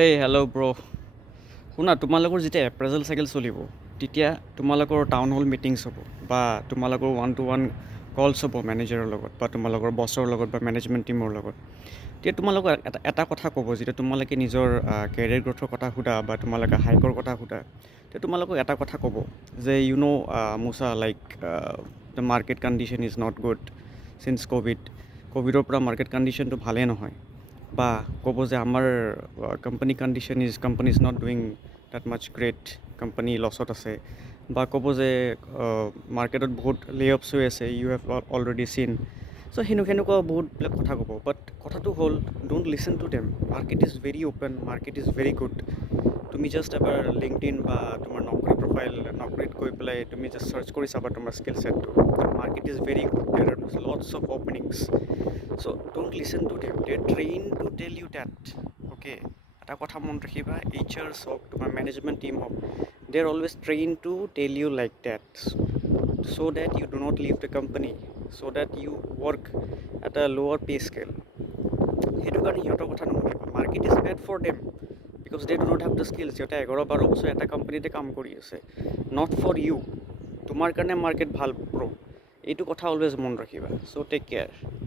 এই হেল্ল' ব্ৰ' শুনা তোমালোকৰ যেতিয়া এপ্ৰেজেল চাইকেল চলিব তেতিয়া তোমালোকৰ টাউন হল মিটিংছ হ'ব বা তোমালোকৰ ওৱান টু ওৱান কলছ হ'ব মেনেজাৰৰ লগত বা তোমালোকৰ বছৰ লগত বা মেনেজমেণ্ট টীমৰ লগত তেতিয়া তোমালোকক এটা কথা ক'ব যেতিয়া তোমালোকে নিজৰ কেৰিয়াৰ গ্ৰথৰ কথা সোধা বা তোমালোকে হাইকৰ কথা সোধা তেতিয়া তোমালোকক এটা কথা ক'ব যে Musa like the market condition is not good signs ক'ভিডৰ পৰা মাৰ্কেট কণ্ডিশ্যনটো ভালেই নহয় বা ক'ব যে আমাৰ company is not doing that much great company লছত আছে বা ক'ব যে মাৰ্কেটত বহুত লে অফছ হৈ আছে ইউ হেভ অলৰেডি চিন চ' সেনেকুৱা বহুতবিলাক কথা ক'ব বাট কথাটো হ'ল don't listen to them market is very open market is very good তুমি জাষ্ট এবাৰ লিংকডিন বা তোমাৰ নকৰিত গৈ পেলাই তুমি জাষ্ট চাৰ্চ কৰি চাবা তোমাৰ স্কিল ছেটটো market is very good there are lots of openings so' don't listen to them they train to tell you that okay এটা কথা মনত ৰাখিবা এইচআৰছ হওক তোমাৰ মেনেজমেণ্ট টীম হওক they are always train to tell you like that so' that you do not leave the company so' that you work at a lower pay scale সেইটো কাৰণে সিহঁতৰ কথা নুশুনিবা market is bad for them because they do not have the skills সিহঁতে 11-12 বছৰ এটা কোম্পানীতে কাম কৰি আছে নট ফৰ ইউ তোমাৰ কাৰণে মাৰ্কেট ভাল ব্ৰ' এইটো কথা অলৱেজ মনত ৰাখিবা চ' টেক কেয়াৰ